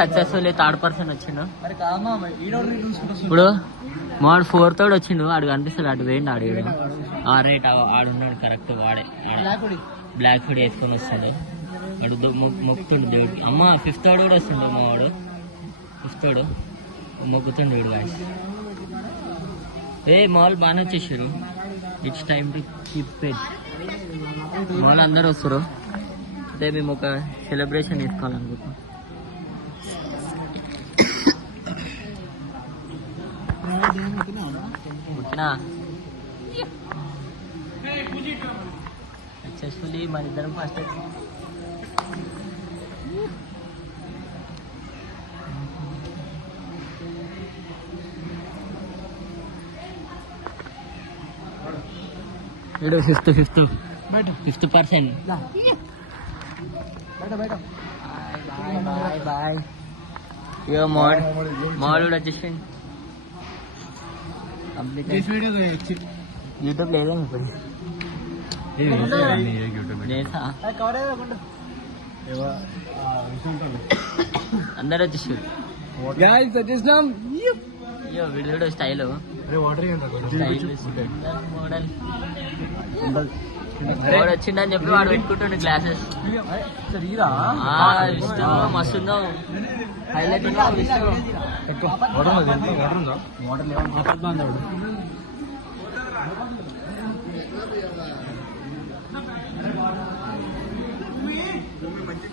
Successfully third person వచ్చిండు. ఇప్పుడు మాడు 4th వచ్చిండు. ఆడు కనిపిస్తాడు, అటు వేయండి. ఆడు రైట్ ఆడున్నాడు కరెక్ట్. వాడే బ్లాక్ హుడ్ వేసుకొని వస్తాడు. వాడు మొక్కుతుండు దేవుడికి. అమ్మ 5th కూడా వస్తుండు. మా వాడు 5th మొక్కుతుండు దేవుడు. గాయస్ మా వాళ్ళు బాగానే వచ్చేసారు. ఇట్స్ టైమ్ టు కీప్ పెట్. మా వాళ్ళు అందరూ వస్తారు. అంటే మేము ఒక సెలబ్రేషన్ తీసుకోవాలనుకుంటున్నాం. సక్సెస్ఫుల్లీ మన ఇద్దరం first fifth person. Bye bye. ఇక మోడ్ కూడా వచ్చేసింది. యూట్యూబ్ లేదా అందరు వచ్చేసారు. వీడియో స్టైల్ మోడల్ వచ్చిండని చెప్పి వాడు పెట్టుకుంటుండే గ్లాసెస్. మస్తుందో హైలైట్. మంచి